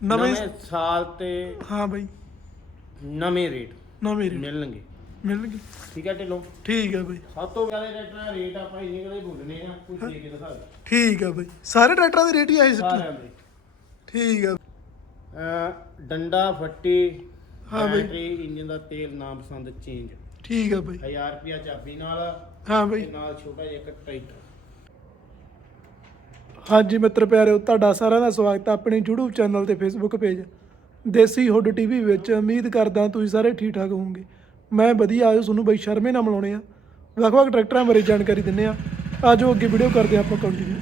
ਨਵੇਂ ਨਵੇਂ ਸਾਲ ਤੇ ਹਾਂ ਬਾਈ। ਨਵੇਂ ਰੇਟ। ਨਵੇਂ ਰੇਟ। ਮਿਲਣਗੇ। ਮਿਲਣਗੇ। ਠੀਕ ਹੈ ਢਿੱਲੋਂ? ਠੀਕ ਹੈ ਬਾਈ। ਸਭ ਤੋਂ ਪਹਿਲੇ ਰੇਟਾਂ ਦਾ ਰੇਟ ਆਪਾਂ ਇੰਨੇ ਕਦੇ ਭੁੱਲਨੇ ਆ ਕੁਝ ਦੇ ਕੇ ਦਿਖਾ ਦੇ ਠੀਕ ਹੈ ਬਾਈ। ਸਾਰੇ ਟਰੈਕਟਰਾਂ ਦੇ ਰੇਟ ਹੀ ਆਏ ਸਿੱਟੇ ਸਾਰਿਆਂ ਦੇ ਠੀਕ ਹੈ ਅਹ ਡੰਡਾ ਫੱਟੀ ਹਾਂ ਬਈ। ਬੈਟਰੀ ਇੰਜਨ ਦਾ ਤੇਲ ਨਾ ਪਸੰਦ ਚੇਂਜ ਠੀਕ ਹੈ ਬਾਈ। 1000 ਰੁਪਿਆ ਚਾਬੀ ਨਾਲ ਹਾਂ ਬਾਈ। ਨਾਲ ਛੋਟਾ ਜਿਹਾ ਇੱਕ ਟਰੈਕਟਰ। ਹਾਂਜੀ ਮਿੱਤਰ ਪਿਆਰਿਓ ਤੁਹਾਡਾ ਸਾਰਿਆਂ ਦਾ ਸਵਾਗਤ ਹੈ ਆਪਣੇ YouTube ਚੈਨਲ ਤੇ Facebook page Desi hood TV ਵਿੱਚ। ਉਮੀਦ ਕਰਦਾ ਤੁਸੀਂ ਸਾਰੇ ਠੀਕ ਠਾਕ ਹੋਵੋਗੇ। ਮੈਂ ਵਧੀਆ ਆਜੋ ਤੁਹਾਨੂੰ ਬਾਈ ਸ਼ਰਮੇ ਨਾਲ ਮਿਲਾਉਣੇ ਆ ਵੱਖ ਵੱਖ ਟਰੈਕਟਰਾਂ ਬਾਰੇ ਜਾਣਕਾਰੀ ਦਿੰਨੇ ਆ ਆਜੋ ਅੱਗੇ ਵੀਡੀਓ ਕਰਦੇ ਆਪਾਂ ਕੰਟੀਨਿਊ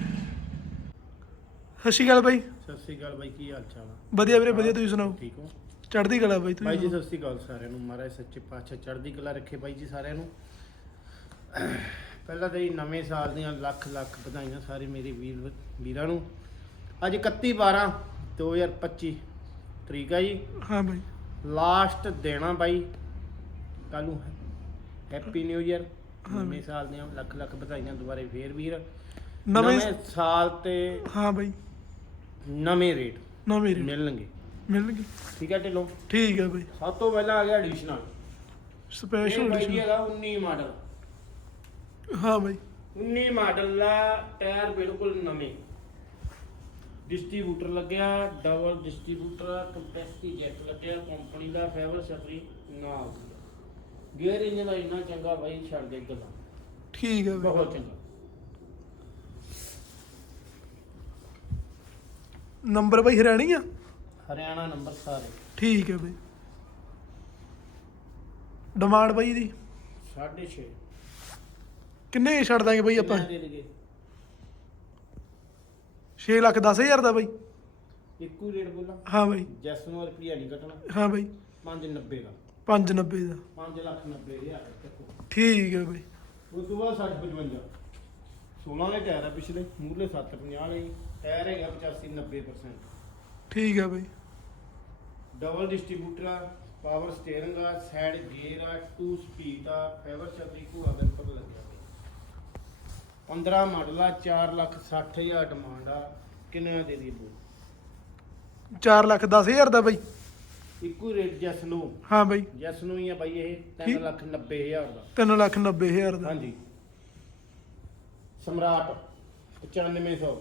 ਸਤਿ ਸ਼੍ਰੀ ਅਕਾਲ ਬਾਈ। ਸਤਿ ਸ੍ਰੀ ਅਕਾਲ ਬਾਈ ਕੀ ਹਾਲ ਚਾਲ ਆ? ਵਧੀਆ ਵੀਰੇ ਵਧੀਆ ਤੁਸੀਂ ਸੁਣਾਓ? ਠੀਕ ਹੋ? ਚੜ੍ਹਦੀ ਕਲਾ ਬਾਈ ਬਾਈ ਜੀ ਤੁਸੀਂ ਸਤਿ ਸ੍ਰੀ ਅਕਾਲ ਸਾਰਿਆਂ ਨੂੰ। ਮਹਾਰਾਜ ਸੱਚੇ ਪਾਤਸ਼ਾਹ ਚੜ੍ਹਦੀ ਕਲਾ ਰੱਖੇ ਬਾਈ ਜੀ ਸਾਰਿਆਂ ਨੂੰ। ਪਹਿਲਾਂ ਤਾਂ ਜੀ ਨਵੇਂ ਸਾਲ ਦੀਆਂ ਲੱਖ ਲੱਖ ਵਧਾਈਆਂ ਸਾਰੇ ਮੇਰੇ ਵੀਰ ਵੀਰਾਂ ਨੂੰ। ਅੱਜ 31 12 2025 ਤਰੀਕ ਹੈ ਜੀ। ਹਾਂ ਬਾਈ। ਲਾਸਟ ਦੇਣਾ ਬਾਈ। ਕੱਲ ਨੂੰ ਹੈਪੀ ਨਿਊ ਇਅਰ ਹਾਂ ਨਵੇਂ ਸਾਲ ਦੀਆਂ ਲੱਖ ਲੱਖ ਵਧਾਈਆਂ ਦੁਬਾਰੇ ਫੇਰ ਵੀਰ। ਨਵੇਂ ਸਾਲ ਤੇ ਹਾਂ ਬਾਈ। ਨਵੇਂ ਰੇਟ ਨਵੇਂ ਰੇਟ। ਮਿਲਣਗੇ। ਮਿਲਣਗੇ। ਠੀਕ ਹੈ ਢਿੱਲੋਂ? ਠੀਕ ਹੈ ਬਾਈ। ਸਭ ਤੋਂ ਪਹਿਲਾਂ ਆ ਗਿਆ ਐਡੀਸ਼ਨਲ। ਸਪੈਸ਼ਲ ਐਡੀਸ਼ਨ ਹੈਗਾ 19 ਮਾਡਲ। ਹਾਂ ਬਾਈ। 19 ਮਾਡਲ ਦਾ ਟਾਇਰ ਬਿਲਕੁਲ ਨਵੇਂ। ਡਿਸਟ੍ਰੀਬਿਊਟਰ ਲੱਗਿਆ ਡਬਲ ਡਿਸਟ੍ਰੀਬਿਊਟਰ ਕੰਪੈਸਟੀ ਜੈਕ ਲੱਗਿਆ ਕੰਪਨੀ ਦਾ ਫੇਵਰ ਸਫਰੀ ਨਾਲ ਗੇਅਰ ਇੰਜਨ ਦਾ ਇੰਨਾ ਚੰਗਾ ਬਾਈ ਛੱਡ ਦੇ ਗੱਲਾਂ ਠੀਕ ਹੈ ਬਾਈ। ਬਹੁਤ ਚੰਗਾ। ਨੰਬਰ ਬਾਈ ਹਰਿਆਣੀ ਆ? ਹਰਿਆਣਾ ਨੰਬਰ ਸਾਰੇ। ਠੀਕ ਹੈ ਬਾਈ। ਡਿਮਾਂਡ ਬਾਈ ਦੀ 6.5 ਕਿੰਨੇ ਛੱਡ ਦਾਂਗੇ ਬਾਈ ਆਪਾਂ? ਦੇ ਦੇਗੇ 6 ਲੱਖ 10000 ਦਾ ਬਾਈ। ਇੱਕੋ ਰੇਟ ਬੋਲਾਂ? ਹਾਂ ਬਾਈ। ਜੈਸ ਨੂੰ ਰੁਪਿਆ ਨਹੀਂ ਕੱਟਣਾ। ਹਾਂ ਬਾਈ। 590 ਦਾ। 590 ਦਾ। 5 ਲੱਖ 90 ਹਜ਼ਾਰ ਠੀਕ ਹੈ ਬਾਈ। ਉਸ ਤੋਂ ਬਾਅਦ 60 55 16 ਵਾਲੇ ਟਾਇਰ ਆ ਪਿਛਲੇ ਮੂਹਰਲੇ 750 ਵਾਲੇ ਟਾਇਰ ਹੈਗਾ 85 90% ਠੀਕ ਹੈ ਬਾਈ। ਡਬਲ ਡਿਸਟ੍ਰੀਬਿਊਟਰ ਆ ਪਾਵਰ ਸਟੀਅਰਿੰਗ ਆ ਸਾਈਡ ਗੇਅਰ ਆ 2 ਸਪੀਡ ਆ ਫੇਵਰ ਘੂਆ ਬੈਂਪਰ ਲੱਗਿਆ। ਬਈ 15 ਮਾਡਲ ਆ 4 ਲੱਖ 60 ਹਜ਼ਾਰ ਡਿਮਾਂਡ ਆ। ਕਿੰਨੇ ਦਾ ਦੇ ਦੀ ਬੋ 4 ਲੱਖ 10000 ਦਾ ਬਾਈ। ਇੱਕੋ ਰੇਟ ਜੈਸ ਨੂੰ ਹਾਂ ਬਾਈ। ਜੈਸ ਨੂੰ ਹੀ ਆ ਬਾਈ ਇਹ ਠੀਕ। 3 ਲੱਖ 90 ਹਜ਼ਾਰ ਦਾ। 3 ਲੱਖ 90000 ਦਾ। ਹਾਂਜੀ। ਸਮਰਾਟ 9500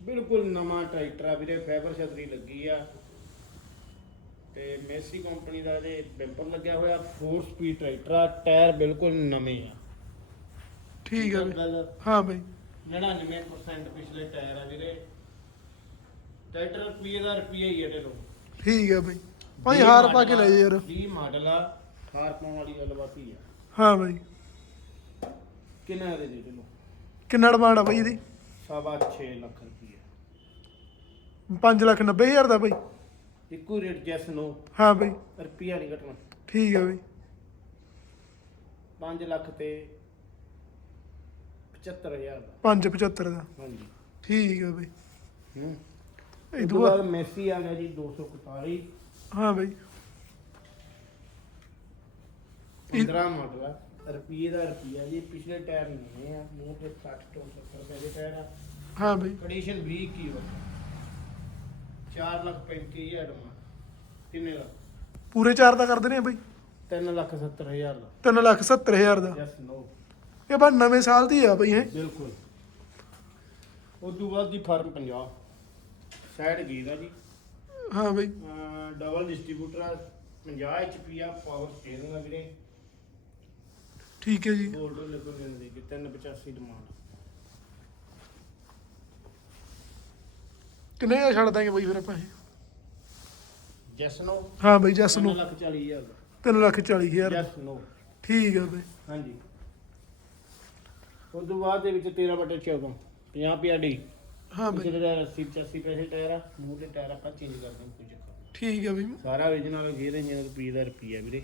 ਬਿਲਕੁਲ ਨਵਾਂ ਟਰੈਕਟਰ ਆ ਵੀਰੇ ਫਾਈਬਰ ਛਤਰੀ ਲੱਗੀ ਆ। ਤੇ ਮੈਸੀ ਕੰਪਨੀ ਦਾ ਇਹਦੇ ਬੈਂਪਰ ਲੱਗਿਆ ਹੋਇਆ 4 ਸਪੀਡ ਟਰੈਕਟਰ ਆ ਟਾਇਰ ਬਿਲਕੁਲ ਨਵੇਂ ਆ। ਠੀਕ ਹੈ ਗੱਲ ਹਾਂ ਬਾਈ। 99% ਪਿਛਲੇ ਟਾਇਰ ਆ ਵੀਰੇ ਟਰੈਕਟਰ ਰੁਪਈਏ ਦਾ ਰੁਪਈਆ ਹੀ ਹੈ ਲੋ ਠੀਕ ਹੈ ਬਾਈ। ਭਾਈ ਹਾਰ ਪਾ ਕੇ ਲੈ ਜਾ ਯਾਰ। 20 ਮਾਡਲ ਆ ਹਾਰ ਪਾਉਣ ਵਾਲੀ ਗੱਲਬਾਤ ਹੀ ਆ। ਹਾਂ ਬਾਈ। ਕਿੰਨਾ ਦੇ ਦੇ ਲੋ ਕਿੰਨਾ ਡਿਮਾਂਡ ਆ ਬਾਈ ਇਹਦੀ? ਸਵਾ 6 ਲੱਖ ਰੁਪਈਆ। 5 ਲੱਖ 90000 ਦਾ ਬਾਈ। ਇੱਕੋ ਰੇਟ ਜੈਸ ਨੂੰ। ਹਾਂ ਬਾਈ। ਰੁਪਈਆ ਨਹੀਂ ਘਟਣਾ। ਠੀਕ ਹੈ ਬਾਈ। 5 ਲੱਖ ਤੇ 75000 ਦਾ। 575 ਦਾ। ਹਾਂਜੀ। ਠੀਕ ਹੈ ਬਾਈ। ਹੂੰ। ਇਹ ਤੋਂ ਬਾਅਦ ਮੈਸੀ ਆ ਗਿਆ ਜੀ 241 ਹਾਂ ਬਾਈ। 15 ਮਾਡਲ ਆ। ਰੁਪਈਏ ਦਾ ਰੁਪਈਆ ਜੀ ਪਿਛਲੇ ਟਾਇਰ ਨਹੀਂ ਆ। ਮੂੰਹ ਤੇ 60 ਤੋਂ 70 ਰੁਪਏ ਦੇ ਟਾਇਰ ਆ। ਹਾਂ ਬਾਈ। ਕੰਡੀਸ਼ਨ 20 ਕੀ ਹੋ 4 ਲੱਖ 35000 ਦਾ ਕਿੰਨੇ ਦਾ? ਪੂਰੇ ਚਾਰ ਦਾ ਕਰਦੇ ਨੇ ਬਾਈ। 3 ਲੱਖ 70000 ਦਾ। 3 ਲੱਖ 70000 ਦਾ। ਯੈਸ ਨੋ ਇਹ ਬਸ ਨਵੇਂ ਸਾਲ ਦੀ ਆ ਬਾਈ ਹੈ। ਬਿਲਕੁਲ। ਤੋਂ ਬਾਅਦ ਦੀ ਫਾਰਮ 50 ਸਾਈਡ ਗੇਅਰ ਆ ਜੀ। ਹਾਂ ਬਾਈ। ਡਬਲ ਡਿਸਟ੍ਰੀਬਿਊਟਰ ਆ। 50 HP ਆ ਪਾਵਰ ਸਟੀਅਰਿੰਗ ਆ ਵੀਰੇ। ਠੀਕ ਹੈ ਜੀ। ਗੋਲਡ ਲੱਗਣ ਦੇ ਕਿ 385 ਡਿਮਾਂਡ ਕਿੰਨੇ ਦਾ ਛੱਡ ਦਾਂਗੇ ਬਾਈ ਫਿਰ ਆਪਾਂ ਇਹ? ਜੈਸ ਨੋ ਹਾਂ ਬਾਈ ਜਸ ਨੂੰ ਲੱਖ 40000 ਦਾ 3 ਲੱਖ 40000 ਦਾ ਜੈਸ ਨੋ ਠੀਕ ਹੈ ਬਾਈ। ਹਾਂਜੀ। ਉਸ ਤੋਂ ਬਾਅਦ ਦੇ ਵਿੱਚ 13 ਬਟੇ 14 50 ਪਿਆਡੀ ਹਾਂ ਬਾਈ। ਦਾ 80 85 ਪੈਸੇ ਟਾਇਰ ਆ ਮੂੰਹ ਦੇ ਟਾਇਰ ਆਪਾਂ ਚੇਂਜ ਕਰ ਦਾਂਗੇ ਕੋਈ ਚੱਕਰ ਨਹੀਂ। ਠੀਕ ਹੈ ਬਾਈ। ਸਾਰਾ origignal ਗੇਅਰ ਇੰਜਨ ਰੁਪਈਏ ਦਾ ਰੁਪਈਆ ਵੀਰੇ।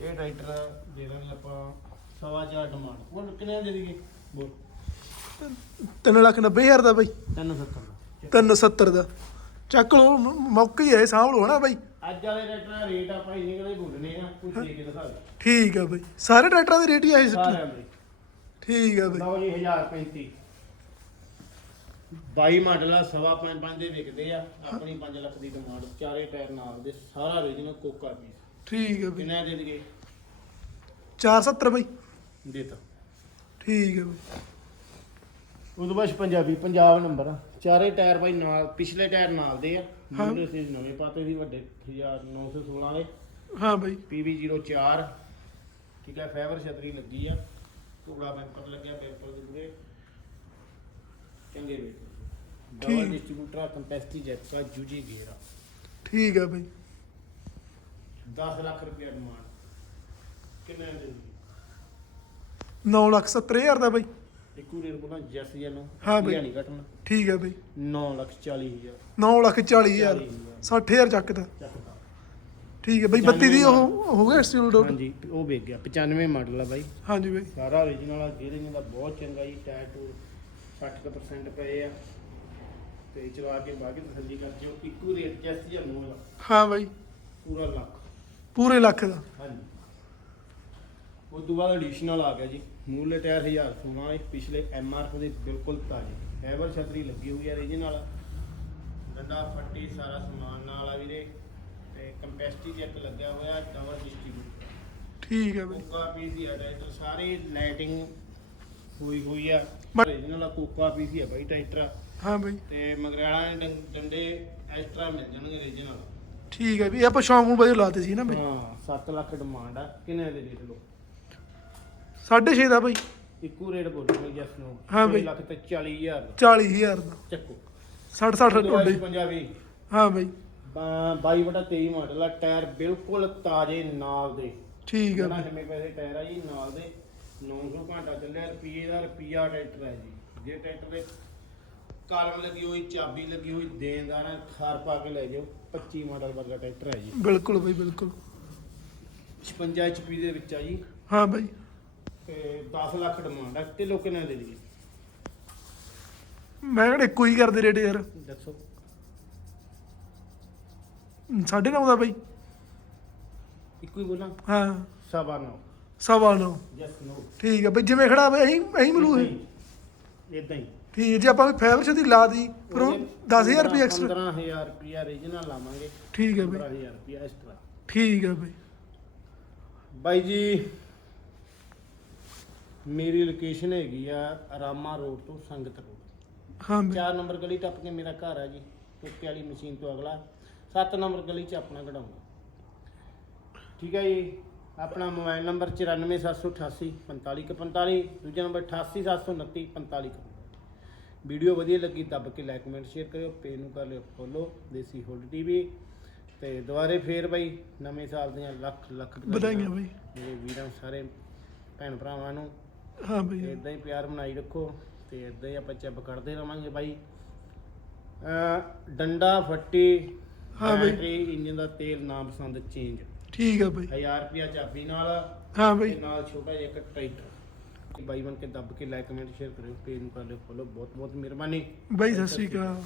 ਇਹ ਟਰੈਕਟਰ ਜਿਹੜਾ ਵੀ ਆਪਾਂ ਸਵਾ ਚਾਰ ਡਿਮਾਂਡ ਉਹ ਕਿੰਨੇ ਦੇ ਦੇਈਏ? ਬੋਲ। 3 ਲੱਖ 90000 ਦਾ ਬਾਈ। 370 ਦਾ। 370 ਦਾ। ਚੱਕ ਮ- ਮੌਕਾ ਹੀ ਹੈ ਸਾਂਭ ਲਓ ਹਨਾ ਬਾਈ। ਅੱਜ ਵਾਲੇ ਟਰੈਕਟਰ ਦਾ ਰੇਟ ਆਪਾਂ ਇੰਨੇ ਕਦੇ ਭੁੱਲਨੇ ਆ ਕੁਝ ਦੇ ਕੇ ਦਿਖਾ ਦੇ ਠੀਕ ਹੈ ਬਾਈ। ਸਾਰੇ ਟਰੈਕਟਰਾਂ ਦੇ ਰੇਟ ਹੀ ਆਏ ਸਿੱਟੇ ਸਾਰਿਆਂ ਦੇ ਠੀਕ ਹੈ ਬਾਈ। ਲਓ ਜੀ 1035 22 ਮਾਡਲ ਆ ਸਵਾ ਪੰਜ ਪੰਜ ਦੇ ਵਿਕਦੇ ਆ। ਆਪਣੀ 5 ਲੱਖ ਦੀ ਡਿਮਾਂਡ ਚਾਰੇ ਟਾਇਰ ਨਾਲ ਦੇ ਸਾਰਾ ਰੀਜਨਲ ਕੋਕਾ ਪੀਸ ਠੀਕ ਹੈ ਬਈ। ਕਿੰਨਾ ਦੇ ਦਈਏ? 470 ਬਈ। ਦੇਤਾ ਠੀਕ ਹੈ ਬਈ। ਉਦੋਂ ਬਾਅਦ ਪੰਜਾਬੀ ਪੰਜਾਬ ਨੰਬਰ ਆ। ਚਾਰੇ ਟਾਇਰ ਬਾਈ ਨਾਲ ਪਿਛਲੇ ਟਾਇਰ ਨਾਲ ਦੇ ਆ। ਮੂਹਰੇ ਸੀ ਨਵੇਂ ਪਾਤੇ ਸੀ ਵੱਡੇ 1916 ਦੇ ਹਾਂ ਬਈ। PV04 ਠੀਕ ਹੈ ਫਾਈਬਰ ਛਤਰੀ ਲੱਗੀ ਆ। ਟੁਕੜਾ ਬੈਂਪਰ ਲੱਗਿਆ ਬੈਂਪਰ ਦੇ ਪੂਰੇ ਚੰਗੇ ਡਬਲ ਠੀਕ। ਡਿਸਟ੍ਰੀਬਿਊਟਰ ਕੰਪੈਸਟੀ ਦਾ ਜੂਜੀ ਗੇਅਰ ਆ ਠੀਕ ਹੈ ਬਈ। 10 ਲੱਖ ਰੁਪਏ ਡਿਮਾਂਡ ਕਿੰਨੇ ਦੇ ਦਿੰਦੀ? 9 ਲੱਖ 70 ਹਜ਼ਾਰ ਦਾ ਬਈ। ਇੱਕੋ ਰੇਟ ਕੋਲ ਜੈਸ ਜੀ ਨੂੰ। ਹਾਂ ਬਈ। ਨਹੀਂ ਘਟਣਾ ਠੀਕ ਹੈ ਬਈ। 9 ਲੱਖ 40 ਹਜ਼ਾਰ। 9 ਲੱਖ 40 ਹਜ਼ਾਰ। 60000 ਚੱਕਦਾ। ਚੱਕਦਾ। ਠੀਕ ਹੈ ਬਈ 32 ਦੀ ਉਹ ਹੋ ਗਿਆ ਸਟੀਲ ਡੋਟ ਹਾਂਜੀ ਉਹ ਵੇਚ ਗਿਆ 95 ਮਾਡਲ ਆ ਬਾਈ। ਹਾਂਜੀ ਬਈ। ਸਾਰਾ origignal ਆ ਗੇਅਰਿੰਗ ਦਾ ਬਹੁਤ ਚੰਗਾ ਜੀ ਟਾਇਰ ਟੂਰ 60% ਪਏ ਆ। ਤੇ ਚਲਾ ਕੇ ਬਾਕੀ ਤਸੱਲੀ ਕਰ ਜਿਓ ਇੱਕੋ ਰੇਟ ਜੈਸ ਜਾਂ ਨੋ ਹਾਂ ਬਈ। ਪੂਰਾ ਲੱਖ। ਪੂਰੇ ਲੱਖ ਦਾ। ਹਾਂਜੀ। ਉਸ ਤੋਂ ਬਾਅਦ ਐਡੀਸ਼ਨਲ ਆ ਗਿਆ ਜੀ ਮੂਲੇ ਟਾਇਰ 1016 ਹੈ ਪਿਛਲੇ ਐਮਆਰਐਫ ਦੇ ਬਿਲਕੁਲ ਤਾਜ਼ੇ। ਫਾਈਬਰ ਛਤਰੀ ਲੱਗੀ ਹੋਈ ਹੈ origignal ਡੰਡਾ ਫੱਟੀ ਸਾਰਾ ਸਮਾਨ ਨਾਲ ਆ ਵੀਰੇ। ਕੰਪੈਸਟੀ ਜੈਕ ਲੱਗਿਆ ਹੋਇਆ ਡਬਲ ਡਿਸਟ੍ਰੀਬਿਊਟਰ ਠੀਕ ਹੈ ਬਈ। ਕੋਕਾ ਪੀਸ ਦੀ ਅਟੈਚ ਸਾਰੀ ਲਾਈਟਿੰਗ ਹੋਈ ਹੋਈ ਆ। ਬਟ- origignal ਆ ਕੋਕਾ ਪੀਸ ਹੀ ਆ ਬਾਈ ਟਰੈਕਟਰ ਹਾਂ ਬਈ। ਤੇ ਮਗਰਾਲਾ ਦੇ ਡੰ- ਡੰਡੇ ਐਕਸਟਰਾ ਮਿਲ ਜਾਣਗੇ origignal ਠੀਕ ਹੈ ਵੀ ਇਹ ਆਪਾਂ ਸ਼ੌਂਕ ਨੂੰ ਵਜੇ ਲਾਤੇ ਸੀ ਨਾ ਬਈ। ਹਾਂ 7 ਲੱਖ ਡਿਮਾਂਡ ਆ। ਕਿੰਨੇ ਦੇ ਦੇ ਲੋ 6.5 ਦਾ ਬਈ। ਇੱਕੋ ਰੇਟ ਬੋਲੋ ਜਸ ਨੂੰ ਹਾਂ ਛੇ ਬਈ। ਲੱਖ ਤੇ 40000 ਦਾ। 40000 ਦਾ। ਚੱਕੋ। 60 60 ਦੁਆਰਾ ਟੋਡੇ ਪੰਜਾਬੀ। ਹਾਂ ਬਈ। 22 ਬਟਾ 23 ਮਾਡਲ ਆ ਟਾਇਰ ਬਿਲਕੁਲ ਤਾਜ਼ੇ ਨਾਲ ਦੇ। ਠੀਕ ਹੈ ਬੜਾ ਬਈ ਜਿਵੇਂ ਪੈਸੇ ਟਾਇਰ ਆ ਜੀ ਨਾਲ ਦੇ। 900 ਘੰਟਾ ਚੱਲਿਆ ਰੁਪਏ ਦਾ ਰੁਪਿਆ ਟਰੈਕਟਰ ਹੈ ਜੀ। ਜੇ ਟਰੈਕਟਰ ਦੇ ਕਾਲਮ ਲੱਗੀ ਹੋਈ ਚਾਬੀ ਲੱਗੀ ਹੋਈ ਦੇਣਦਾਰ ਖਾਰ ਪਾ ਕੇ ਲੈ ਜਾਓ 25 ਮਾਡਲ ਵਰਗਾ ਟਰੈਕਟਰ ਹੈ ਜੀ। ਬਿਲਕੁਲ ਬਈ ਬਿਲਕੁਲ। 56 HP ਦੇ ਵਿੱਚ ਆ ਜੀ। ਹਾਂ ਬਈ। ਤੇ 10 ਲੱਖ ਡਿਮਾਂਡ ਹੈ ਤੇ ਲੋਕਾਂ ਨੇ ਦੇ ਦਈਏ? ਮੈਂ ਕਿਹੜੇ ਕੋਈ ਕਰਦੇ ਰੇਟ ਯਾਰ। ਦੱਸੋ। 9.5 ਦਾ ਬਈ। ਇੱਕੋ ਹੀ ਬੋਲਾਂ? ਹਾਂ। ਸਵਾ ਨੌ। ਸਵਾ ਨੌ। ਜਸ ਨੋ। ਠੀਕ ਹੈ ਬਈ ਜਿਵੇਂ ਖੜਾ ਬਈ ਅਹੀਂ ਅਹੀਂ ਮਿਲੂ ਇਹ। ਇਦਾਂ ਹੀ। ਠੀਕ ਜੇ ਆਪਾਂ ਵੀ ਫਾਈਬਰ ਛਦੀ ਲਾ ਦੀ ਉਹ 10000 ਰੁਪਏ ਐਕਸਟਰਾ 15000 ਰੁਪਿਆ origignal ਲਾਵਾਂਗੇ। ਠੀਕ ਹੈ ਬਈ। 15000 ਰੁਪਿਆ ਐਕਸਟਰਾ ਠੀਕ ਹੈ ਬਈ। ਬਾਈ ਜੀ ਮੇਰੀ ਲੋਕੇਸ਼ਨ ਹੈਗੀ ਆ ਰਾਮਾ ਰੋਡ ਤੋਂ ਸੰਗਤ ਰੋਡ। ਹਾਂ ਬਈ। 4 ਨੰਬਰ ਗਲੀ ਟੱਪ ਕੇ ਮੇਰਾ ਘਰ ਆ ਜੀ ਟੁੱਕੇ ਵਾਲੀ ਮਸ਼ੀਨ ਤੋਂ ਅਗਲਾ। 7 ਨੰਬਰ ਗਲੀ 'ਚ ਆਪਣਾ ਕਢਾਉਂਗਾ ਠੀਕ ਹੈ ਜੀ? ਆਪਣਾ ਮੋਬਾਈਲ ਨੰਬਰ 94788 4545 ਦੂਜਾ ਨੰਬਰ 88729 45 ਵੀਡੀਓ ਵਧੀਆ ਲੱਗੀ ਦੱਬ ਕੇ ਲਾਈਕ ਕਮੈਂਟ ਸ਼ੇਅਰ ਕਰਿਓ ਪੇਜ ਨੂੰ ਕਰ ਲਿਓ ਫੋਲੋ ਦੇਸੀ ਹੁੱਡ ਟੀਵੀ ਤੇ ਦੁਬਾਰੇ ਫੇਰ ਬਾਈ ਨਵੇਂ ਸਾਲ ਦੀਆਂ ਲੱਖ ਲੱਖ ਵਧਾਈਆਂ ਬਈ। ਮੇਰੇ ਵੀਰਾਂ ਸਾਰੇ ਭੈਣ ਭਰਾਵਾਂ ਨੂੰ। ਹਾਂ ਬਈ। ਇਦਾਂ ਹੀ ਪਿਆਰ ਬਣਾਈ ਰੱਖੋ ਤੇ ਇਦਾਂ ਹੀ ਆਪਾਂ ਚੱਬ ਕੱਢਦੇ ਰਵਾਂਗੇ ਬਾਈ। ਡੰਡਾ ਫੱਟੀ ਹਾਂ ਬਈ। ਬੈਟਰੀ ਇੰਜਨ ਦਾ ਤੇਲ ਨਾ ਪਸੰਦ ਚੇਂਜ ਠੀਕ ਹੈ ਬਈ। 1000 ਰੁਪਿਆ ਚਾਬੀ ਨਾਲ ਹਾਂ ਤੇ ਬਈ ਨਾਲ ਛੋਟਾ ਜਿਹਾ ਇੱਕ ਟਰੈਕਟਰ। ਬਾਈ ਬਣ ਕੇ ਦੱਬ ਕੇ ਲਾਈਕ ਕਮੈਂਟ ਸ਼ੇਅਰ ਕਰਿਓ ਪੇਜ ਨੂੰ ਕਰ ਲਿਓ ਫੋਲੋ ਬਹੁਤ ਬਹੁਤ ਮਿਹਰਬਾਨੀ। ਬਈ ਸਤਿ ਸ਼੍ਰੀ ਅਕਾਲ।